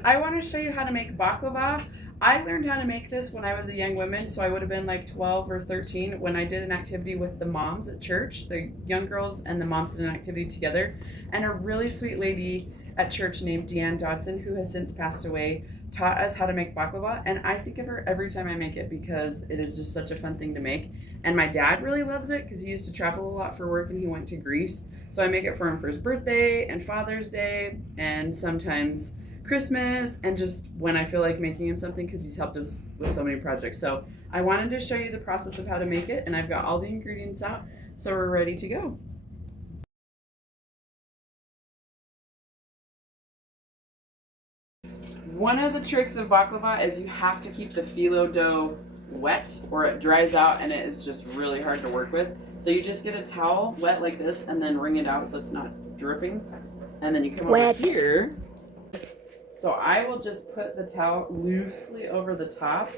guys, I want to show you how to make baklava. I learned how to make this when I was a young woman, so I would have been like 12 or 13 when I did an activity with the moms at church. The young girls and the moms did an activity together, and a really sweet lady at church named Deann Dodson, who has since passed away, taught us how to make baklava, and I think of her every time I make it because it is just such a fun thing to make. And my dad really loves it because he used to travel a lot for work and he went to Greece. So I make it for him for his birthday and Father's Day and sometimes Christmas and just when I feel like making him something because he's helped us with so many projects. So I wanted to show you the process of how to make it, and I've got all the ingredients out, so we're ready to go. One of the tricks of baklava is you have to keep the phyllo dough wet or it dries out and it is just really hard to work with. So you just get a towel wet like this and then wring it out so it's not dripping. And then you come over here. So I will just put the towel loosely over the top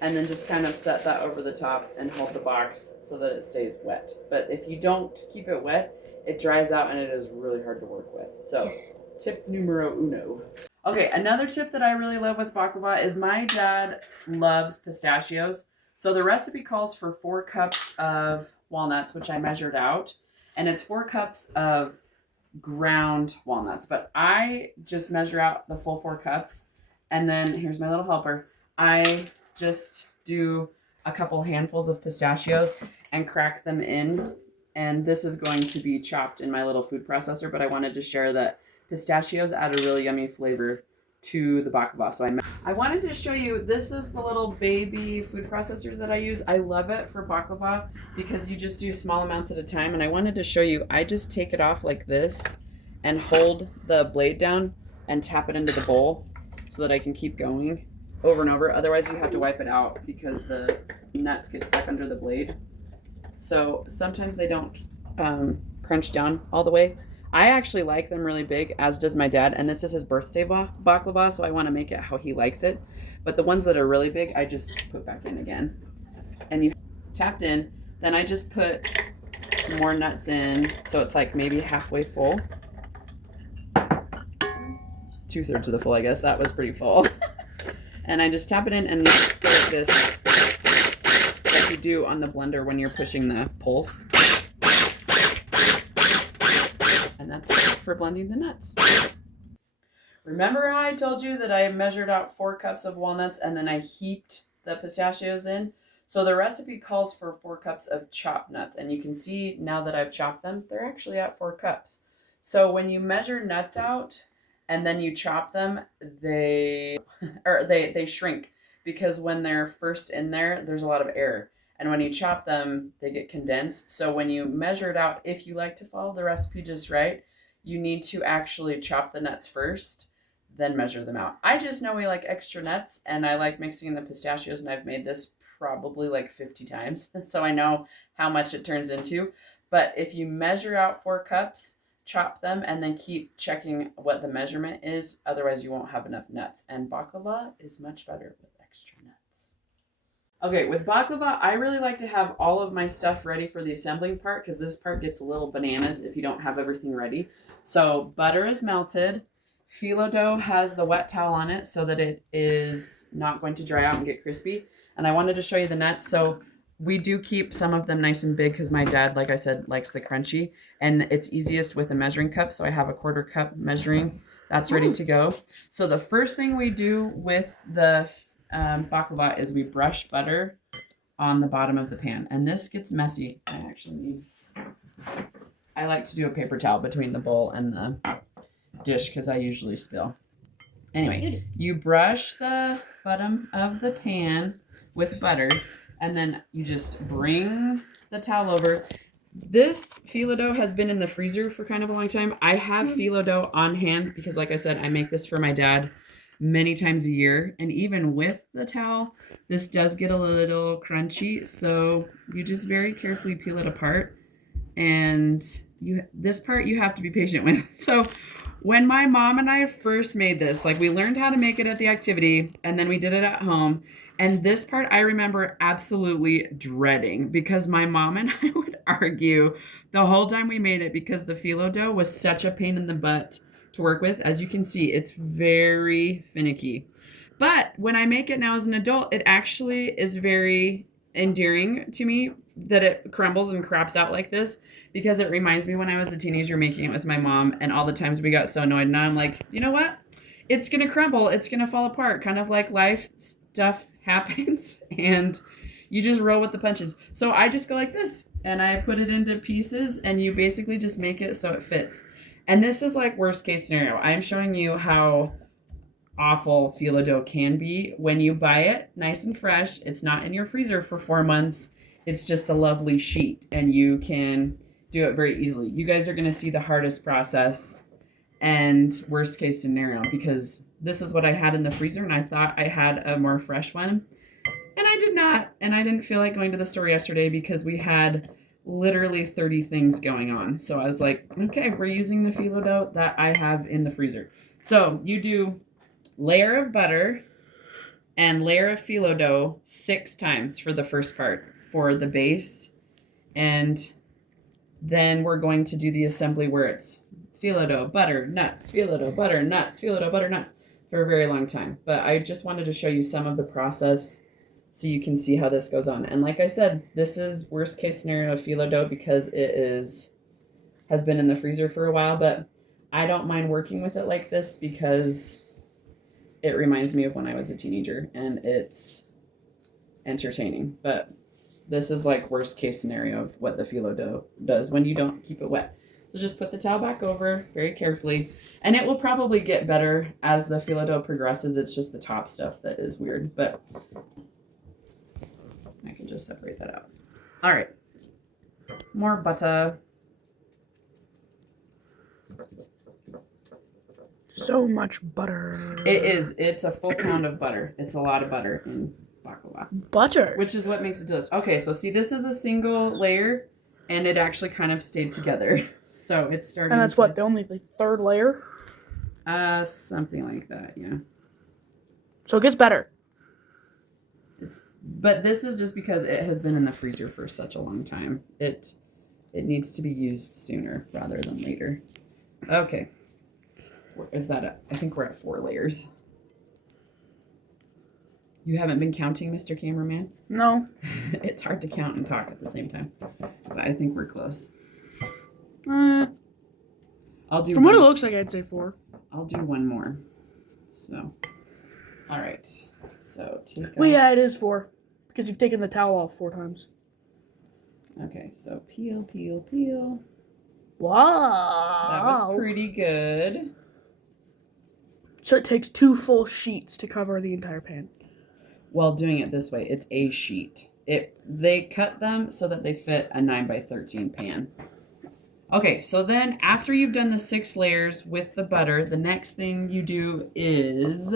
and then just kind of set that over the top and hold the box so that it stays wet. But if you don't keep it wet, it dries out and it is really hard to work with. So tip numero uno. Okay, another tip that I really love with baklava is my dad loves pistachios. So the recipe calls for 4 cups of walnuts, which I measured out, and it's 4 cups of ground walnuts, but I just measure out the full 4 cups. And then here's my little helper. I just do a couple handfuls of pistachios and crack them in. And this is going to be chopped in my little food processor, but I wanted to share that pistachios add a really yummy flavor to the baklava. So I wanted to show you, this is the little baby food processor that I use. I love it for baklava because you just do small amounts at a time. And I wanted to show you, I just take it off like this and hold the blade down and tap it into the bowl so that I can keep going over and over. Otherwise you have to wipe it out because the nuts get stuck under the blade. So sometimes they don't crunch down all the way. I actually like them really big, as does my dad, and this is his birthday baklava, so I want to make it how he likes it. But the ones that are really big, I just put back in again. And you tapped in, then I just put more nuts in, so it's like maybe halfway full. 2/3 of the full, I guess. That was pretty full. And I just tap it in, and you just go like this, like you do on the blender when you're pushing the pulse. And that's it for blending the nuts. Remember how I told you that I measured out 4 cups of walnuts and then I heaped the pistachios in? So the recipe calls for 4 cups of chopped nuts. And you can see now that I've chopped them, they're actually at 4 cups. So when you measure nuts out and then you chop them, they shrink because when they're first in there, there's a lot of air. And when you chop them, they get condensed. So when you measure it out, if you like to follow the recipe just right, you need to actually chop the nuts first, then measure them out. I just know we like extra nuts, and I like mixing in the pistachios, and I've made this probably like 50 times. So I know how much it turns into. But if you measure out 4 cups, chop them, and then keep checking what the measurement is. Otherwise, you won't have enough nuts. And baklava is much better with extra nuts. Okay, with baklava, I really like to have all of my stuff ready for the assembling part because this part gets a little bananas if you don't have everything ready. So butter is melted. Phyllo dough has the wet towel on it so that it is not going to dry out and get crispy. And I wanted to show you the nuts. So we do keep some of them nice and big because my dad, like I said, likes the crunchy. And it's easiest with a measuring cup. So I have a 1/4 cup measuring. That's ready to go. So the first thing we do with the baklava is we brush butter on the bottom of the pan, and this gets messy. I like to do a paper towel between the bowl and the dish because I usually spill. Anyway, you brush the bottom of the pan with butter, and then you just bring the towel over. This phyllo dough has been in the freezer for kind of a long time. I have phyllo dough on hand because, like I said, I make this for my dad many times a year, and even with the towel, this does get a little crunchy, so you just very carefully peel it apart, and this part you have to be patient with. So when my mom and I first made this, like we learned how to make it at the activity, and then we did it at home, and this part I remember absolutely dreading because my mom and I would argue the whole time we made it because the phyllo dough was such a pain in the butt to work with. As you can see, it's very finicky. But when I make it now as an adult, it actually is very endearing to me that it crumbles and craps out like this, because it reminds me when I was a teenager making it with my mom and all the times we got so annoyed. Now I'm like, you know what? It's going to crumble. It's going to fall apart. Kind of like life stuff happens and you just roll with the punches. So I just go like this and I put it into pieces and you basically just make it so it fits. And this is like worst case scenario. I'm showing you how awful phyllo dough can be when you buy it nice and fresh. It's not in your freezer for 4 months. It's just a lovely sheet and you can do it very easily. You guys are going to see the hardest process and worst case scenario, because this is what I had in the freezer and I thought I had a more fresh one and I did not. And I didn't feel like going to the store yesterday because we had literally 30 things going on. So I was like, okay, we're using the phyllo dough that I have in the freezer. So you do layer of butter and layer of phyllo dough 6 times for the first part for the base. And then we're going to do the assembly where it's phyllo dough, butter, nuts, phyllo dough, butter, nuts, phyllo dough, butter, nuts for a very long time. But I just wanted to show you some of the process so you can see how this goes on. And like I said, this is worst case scenario of phyllo dough because has been in the freezer for a while, but I don't mind working with it like this because it reminds me of when I was a teenager and it's entertaining. But this is like worst case scenario of what the phyllo dough does when you don't keep it wet. So just put the towel back over very carefully and it will probably get better as the phyllo dough progresses. It's just the top stuff that is weird, but I can just separate that out. All right, more butter. So much butter. It is. It's a full pound of butter. It's a lot of butter in baklava. Butter. Which is what makes it delicious. Okay, so see, this is a single layer, and it actually kind of stayed together. So it's starting. And that's what, the only third layer? Something like that, yeah. So it gets better. But this is just because it has been in the freezer for such a long time. It needs to be used sooner rather than later. Okay. Is that it? I think we're at 4 layers. You haven't been counting, Mr. Cameraman? No. It's hard to count and talk at the same time. But I think we're close. I'll do From what it looks like, I'd say 4. I'll do one more. So, all right. So take. Well, yeah, it is 4 because you've taken the towel off 4 times. Okay, so peel, peel, peel. Wow. That was pretty good. So it takes 2 full sheets to cover the entire pan. Well, doing it this way, it's a sheet. They cut them so that they fit a 9x13 pan. Okay, so then after you've done the 6 layers with the butter, the next thing you do is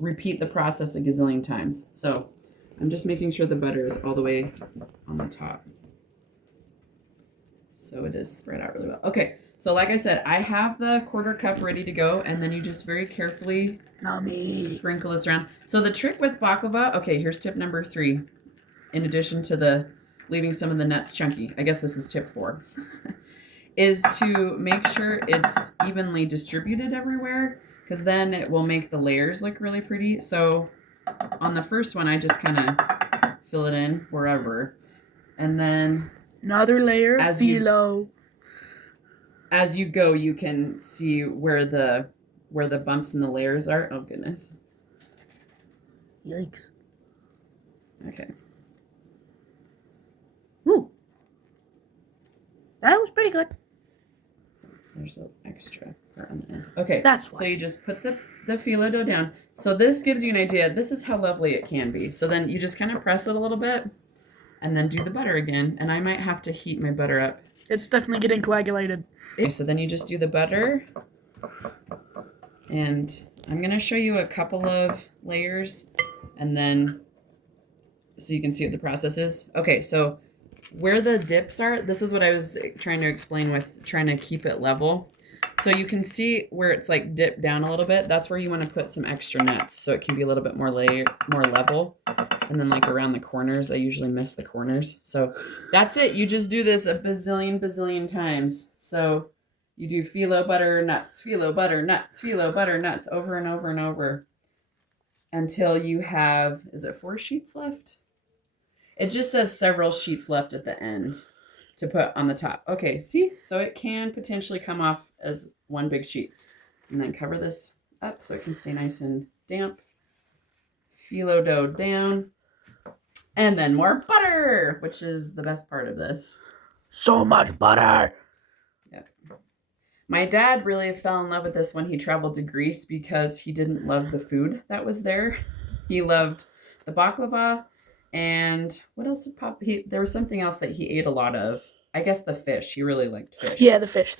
repeat the process a gazillion times. So I'm just making sure the butter is all the way on the top. So it is spread out really well. Okay, so like I said, I have the 1/4 cup ready to go, and then you just very carefully sprinkle this around. So the trick with baklava, okay, here's tip number 3. In addition to the leaving some of the nuts chunky, I guess this is tip 4, is to make sure it's evenly distributed everywhere, because then it will make the layers look really pretty. So on the first one, I just kind of fill it in wherever, and then another layer of phyllo. As you go, you can see where the bumps in the layers are. Oh goodness. Yikes. Okay. Ooh. That was pretty good. There's an extra part on the end. Okay. That's why. So you just put the phyllo dough down. So this gives you an idea. This is how lovely it can be. So then you just kind of press it a little bit and then do the butter again. And I might have to heat my butter up. It's definitely getting coagulated. Okay, so then you just do the butter. And I'm going to show you a couple of layers and then so you can see what the process is. Okay, so where the dips are, this is what I was trying to explain with trying to keep it level. So you can see where it's like dipped down a little bit. That's where you want to put some extra nuts so it can be a little bit more more level. And then like around the corners, I usually miss the corners. So that's it. You just do this a bazillion times. So You do phyllo butter nuts, phyllo butter nuts, phyllo butter nuts over and over and over until you have, is it 4 sheets left? It just says several sheets left at the end to put on the top. Okay, see? So it can potentially come off as one big sheet. And then cover this up so it can stay nice and damp. Phyllo dough down. And then more butter, which is the best part of this. So much butter. Yep. My dad really fell in love with this when he traveled to Greece because he didn't love the food that was there. He loved the baklava. And what else did Pop? There was something else that he ate a lot of. I guess the fish. He really liked fish. Yeah, the fish.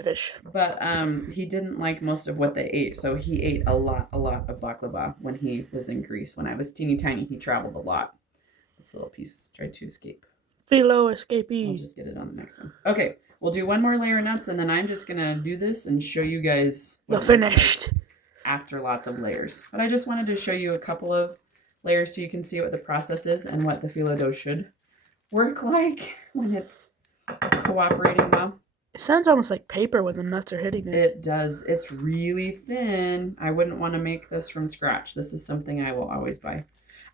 But he didn't like most of what they ate, so he ate a lot of baklava when he was in Greece. When I was teeny tiny, he traveled a lot. This little piece tried to escape. Phyllo escapee. I'll just get it on the next one. Okay, we'll do one more layer of nuts, and then I'm just gonna do this and show you guys the finished after lots of layers. But I just wanted to show you a couple of layers so you can see what the process is and what the phyllo dough should work like when it's cooperating well. It sounds almost like paper when the nuts are hitting it. It does. It's really thin. I wouldn't want to make this from scratch. This is something I will always buy.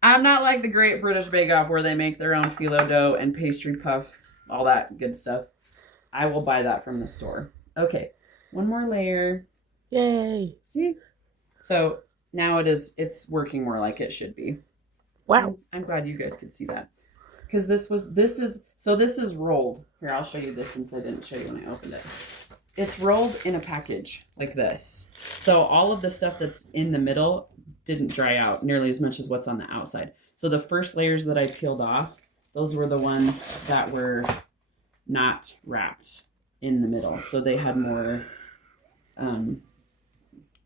I'm not like the Great British Bake Off where they make their own phyllo dough and pastry puff, all that good stuff. I will buy that from the store. Okay, one more layer. Yay. See? So now it's working more like it should be. Wow. I'm glad you guys could see that. Because this is rolled. Here, I'll show you this since I didn't show you when I opened it. It's rolled in a package like this. So all of the stuff that's in the middle didn't dry out nearly as much as what's on the outside. So the first layers that I peeled off, those were the ones that were not wrapped in the middle. So they had more,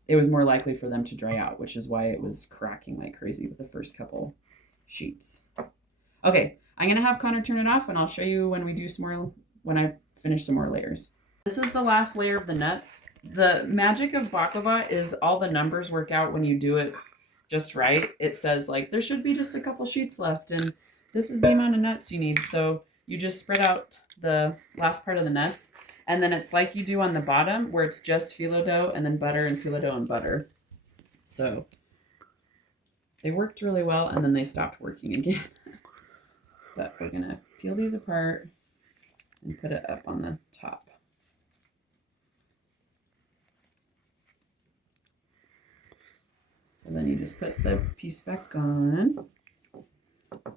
it was more likely for them to dry out, which is why it was cracking like crazy with the first couple sheets. Okay, I'm gonna have Connor turn it off and I'll show you when we do some more, when I finish some more layers. This is the last layer of the nuts. The magic of baklava is all the numbers work out when you do it just right. It says like, there should be just a couple sheets left and this is the amount of nuts you need. So you just spread out the last part of the nuts and then it's like you do on the bottom where it's just phyllo dough and then butter and phyllo dough and butter. So they worked really well and then they stopped working again. But we're gonna peel these apart and put it up on the top. So then you just put the piece back on,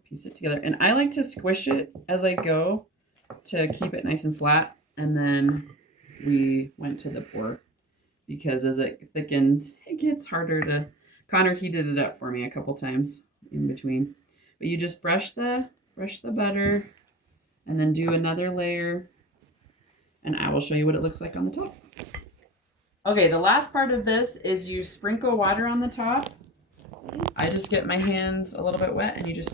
piece it together. And I like to squish it as I go to keep it nice and flat. And then we went to the pour because as it thickens, it gets harder to, Connor heated it up for me a couple times in between. But you just brush the butter and then do another layer. And I will show you what it looks like on the top. Okay, the last part of this is you sprinkle water on the top. I just get my hands a little bit wet and you just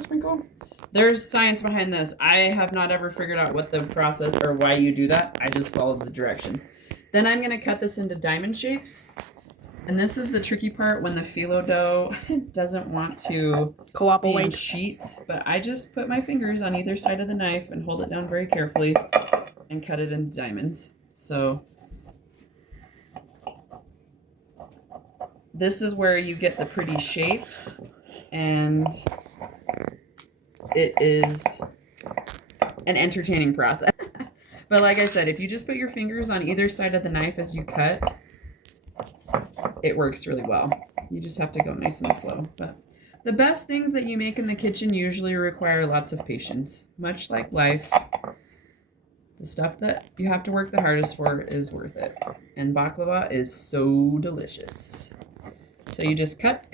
sprinkle. There's science behind this. I have not ever figured out what the process or why you do that. I just follow the directions. Then I'm gonna cut this into diamond shapes. And this is the tricky part when the phyllo dough doesn't want to be in sheets. But I just put my fingers on either side of the knife and hold it down very carefully and cut it into diamonds. So this is where you get the pretty shapes, and it is an entertaining process. But like I said, if you just put your fingers on either side of the knife as you cut, it works really well. You just have to go nice and slow. But the best things that you make in the kitchen usually require lots of patience. Much like life, the stuff that you have to work the hardest for is worth it. And baklava is so delicious. So you just cut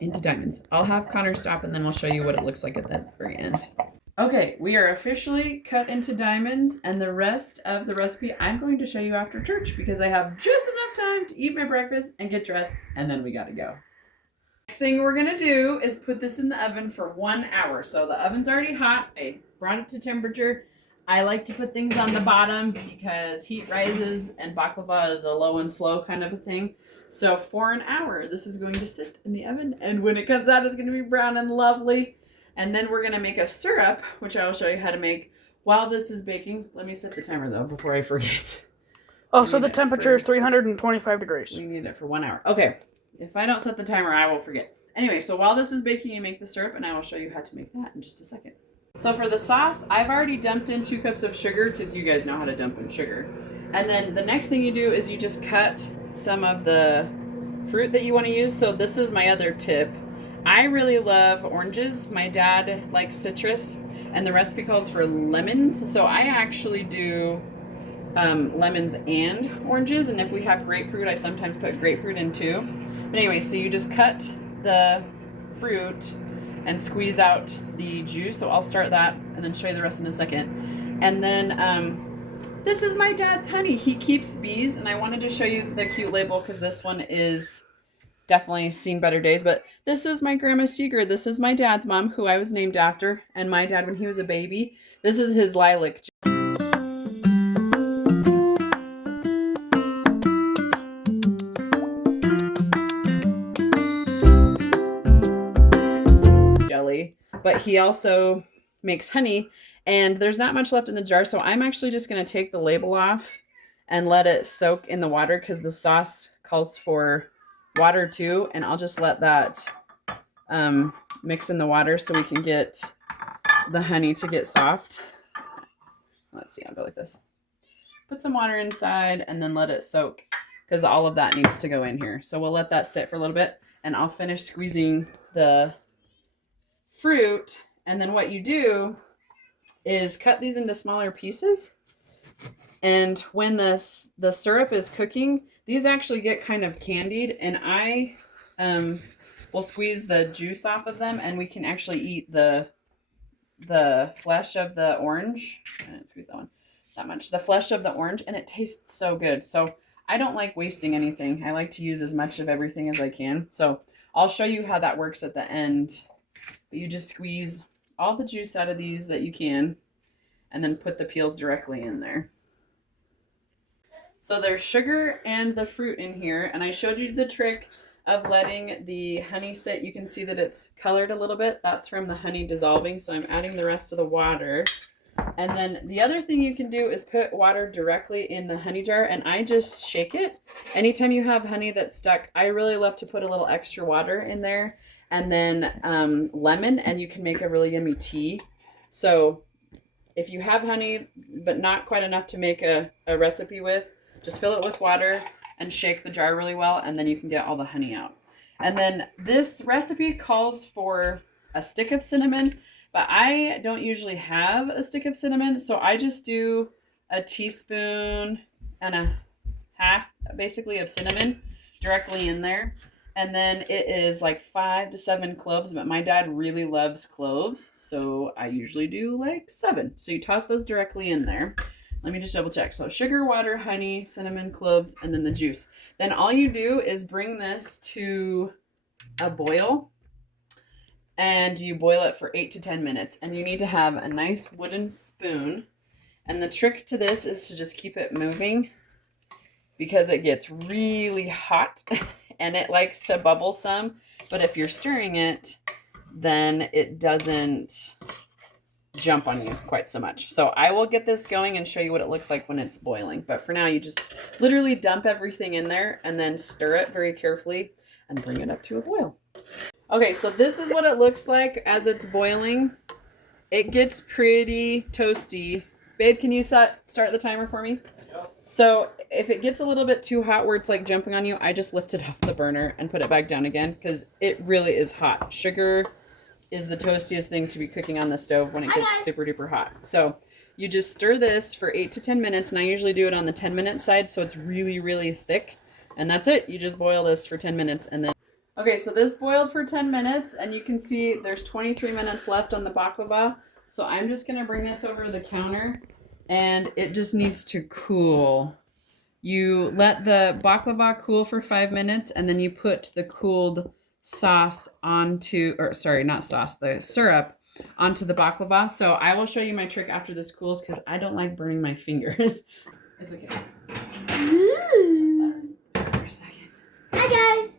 into diamonds. I'll have Connor stop and then we'll show you what it looks like at the very end. Okay, we are officially cut into diamonds, and the rest of the recipe I'm going to show you after church because I have just enough time to eat my breakfast and get dressed, and then we gotta go. Next thing we're gonna do is put this in the oven for 1 hour. So the oven's already hot. I brought it to temperature. I like to put things on the bottom because heat rises and baklava is a low and slow kind of a thing. So for 1 hour, this is going to sit in the oven, and when it comes out, it's gonna be brown and lovely. And then we're gonna make a syrup, which I will show you how to make while this is baking. Let me set the timer though before I forget. Oh, so the temperature is 325 degrees. We need it for 1 hour. Okay. If I don't set the timer, I will forget. Anyway, so while this is baking, you make the syrup, and I will show you how to make that in just a second. So for the sauce, I've already dumped in 2 cups of sugar because you guys know how to dump in sugar. And then the next thing you do is you just cut some of the fruit that you want to use. So this is my other tip. I really love oranges. My dad likes citrus, and the recipe calls for lemons. So I actually do lemons and oranges, and if we have grapefruit, I sometimes put grapefruit in too. But anyway, so you just cut the fruit and squeeze out the juice. So I'll start that and then show you the rest in a second. And then this is my dad's honey. He keeps bees, and I wanted to show you the cute label because this one is definitely seen better days. But this is my grandma Seeger. This is my dad's mom, who I was named after, and my dad when he was a baby. This is his lilac jelly, but he also makes honey, and there's not much left in the jar, so I'm actually just going to take the label off and let it soak in the water because the sauce calls for water too, and I'll just let that mix in the water so we can get the honey to get soft. Let's see, I'll go like this. Put some water inside and then let it soak because all of that needs to go in here. So we'll let that sit for a little bit, and I'll finish squeezing the fruit. And then what you do is cut these into smaller pieces. And when the syrup is cooking, these actually get kind of candied, and I will squeeze the juice off of them, and we can actually eat the flesh of the orange. I didn't squeeze that one that much. The flesh of the orange, and it tastes so good. So I don't like wasting anything. I like to use as much of everything as I can. So I'll show you how that works at the end. But you just squeeze all the juice out of these that you can, and then put the peels directly in there. So there's sugar and the fruit in here, and I showed you the trick of letting the honey sit. You can see that it's colored a little bit. That's from the honey dissolving, so I'm adding the rest of the water. And then the other thing you can do is put water directly in the honey jar, and I just shake it. Anytime you have honey that's stuck, I really love to put a little extra water in there, and then lemon, and you can make a really yummy tea. So if you have honey but not quite enough to make a recipe with, just fill it with water and shake the jar really well, and then you can get all the honey out. And then this recipe calls for a stick of cinnamon, but I don't usually have a stick of cinnamon, so I just do a teaspoon and a half, basically, of cinnamon directly in there. And then it is like 5 to 7 cloves, but my dad really loves cloves, so I usually do like 7. So you toss those directly in there. Let me just double check. So sugar, water, honey, cinnamon, cloves, and then the juice. Then all you do is bring this to a boil, and you boil it for 8 to 10 minutes. And you need to have a nice wooden spoon. And the trick to this is to just keep it moving because it gets really hot and it likes to bubble some. But if you're stirring it, then it doesn't jump on you quite so much. So I will get this going and show you what it looks like when it's boiling. But for now, you just literally dump everything in there and then stir it very carefully and bring it up to a boil. Okay, so this is what it looks like as it's boiling. It gets pretty toasty. Babe, can you start the timer for me? Yep. So if it gets a little bit too hot where it's like jumping on you, I just lift it off the burner and put it back down again because it really is hot. Sugar is the toastiest thing to be cooking on the stove when it gets super duper hot. So you just stir this for 8 to 10 minutes, and I usually do it on the 10-minute side so it's really, really thick. And that's it. You just boil this for 10 minutes and then... Okay, so this boiled for 10 minutes, and you can see there's 23 minutes left on the baklava. So I'm just going to bring this over the counter, and it just needs to cool. You let the baklava cool for 5 minutes, and then you put the cooled sauce onto, or sorry, not sauce, the syrup onto the baklava. So I will show you my trick after this cools because I don't like burning my fingers. It's okay. For a second. Hi guys.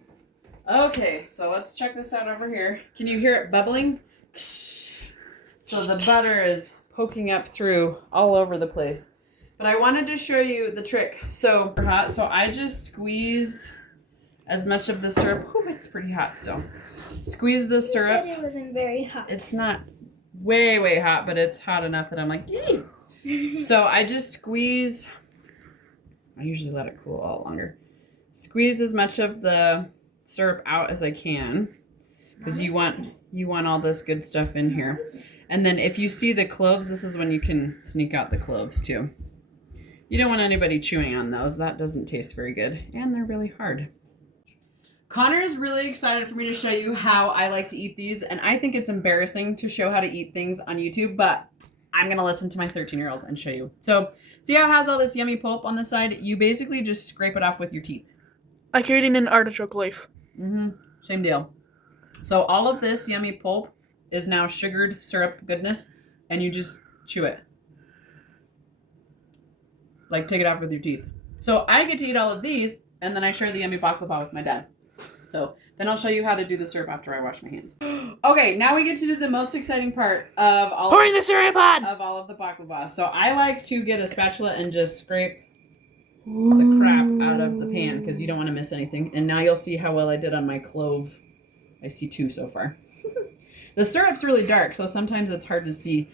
Okay, so let's check this out over here. Can you hear it bubbling? So the butter is poking up through all over the place. But I wanted to show you the trick. So hot, so I just squeeze as much of the syrup. Oh, it's pretty hot still. Squeeze the syrup. You said it wasn't very hot. It's not way hot, but it's hot enough that I'm like, yee. So I just squeeze. I usually let it cool a lot longer. Squeeze as much of the syrup out as I can, because you want all this good stuff in here. And then if you see the cloves, this is when you can sneak out the cloves too. You don't want anybody chewing on those. That doesn't taste very good, and they're really hard. Connor is really excited for me to show you how I like to eat these, and I think it's embarrassing to show how to eat things on YouTube, but I'm gonna listen to my 13-year-old and show you. So, see how it has all this yummy pulp on the side? You basically just scrape it off with your teeth. Like you're eating an artichoke leaf. Same deal. So all of this yummy pulp is now sugared syrup goodness, and you just chew it. Like, take it off with your teeth. So I get to eat all of these, and then I share the yummy baklava with my dad. So then I'll show you how to do the syrup after I wash my hands. Okay, now we get to do the most exciting part of all Pouring the syrup on! Of all of the baklava. So I like to get a spatula and just scrape the crap out of the pan, because you don't want to miss anything. And now you'll see how well I did on my clove. I see 2 so far. The syrup's really dark, so sometimes it's hard to see.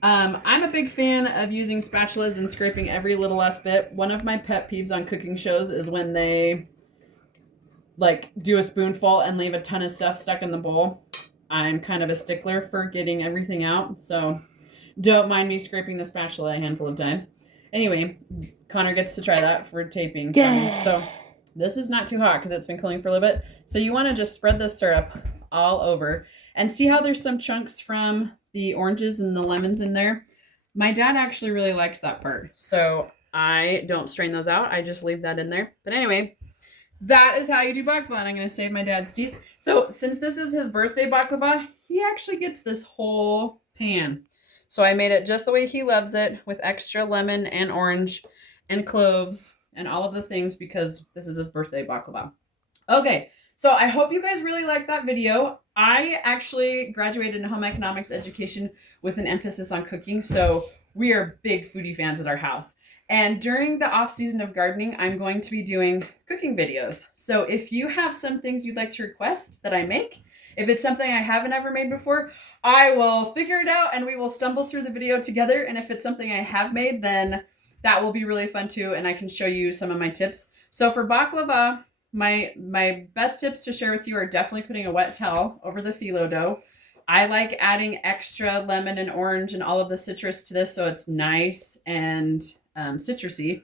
I'm a big fan of using spatulas and scraping every little last bit. One of my pet peeves on cooking shows is when they like do a spoonful and leave a ton of stuff stuck in the bowl. I'm kind of a stickler for getting everything out, so don't mind me scraping the spatula a handful of times. Anyway, Connor gets to try that for taping. Yeah. So this is not too hot because it's been cooling for a little bit. So you want to just spread the syrup all over, and see how there's some chunks from the oranges and the lemons in there. My dad actually really likes that part, so I don't strain those out. I just leave that in there. But anyway, that is how you do baklava, and I'm going to save my dad's teeth. So since this is his birthday baklava, he actually gets this whole pan. So I made it just the way he loves it, with extra lemon and orange and cloves and all of the things, because this is his birthday baklava. Okay, so I hope you guys really liked that video. I actually graduated in home economics education with an emphasis on cooking, so we are big foodie fans at our house. And during the off season of gardening, I'm going to be doing cooking videos. So if you have some things you'd like to request that I make, if it's something I haven't ever made before, I will figure it out and we will stumble through the video together. And if it's something I have made, then that will be really fun too, and I can show you some of my tips. So for baklava, my best tips to share with you are definitely putting a wet towel over the phyllo dough. I like adding extra lemon and orange and all of the citrus to this, so it's nice and citrusy.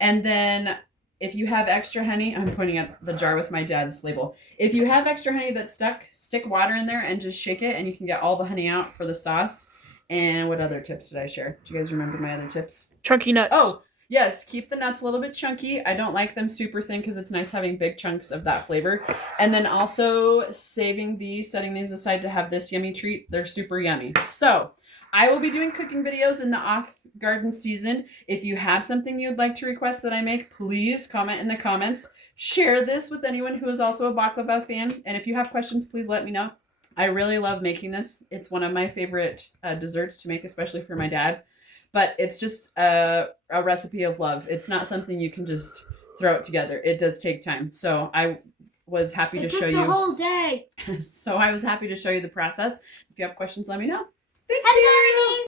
And then if you have extra honey, I'm pointing at the jar with my dad's label. If you have extra honey that's stuck, stick water in there and just shake it, and you can get all the honey out for the sauce. And what other tips did I share? Do you guys remember my other tips? Chunky nuts. Oh, yes. Keep the nuts a little bit chunky. I don't like them super thin because it's nice having big chunks of that flavor. And then also setting these aside to have this yummy treat. They're super yummy. So I will be doing cooking videos in the off garden season. If you have something you'd like to request that I make, please comment in the comments. Share this with anyone who is also a baklava fan. And if you have questions, please let me know. I really love making this. It's one of my favorite desserts to make, especially for my dad. But it's just a recipe of love. It's not something you can just throw it together. It does take time. So I was happy to show you. the whole day. So I was happy to show you the process. If you have questions, let me know. Thank Happy you. learning.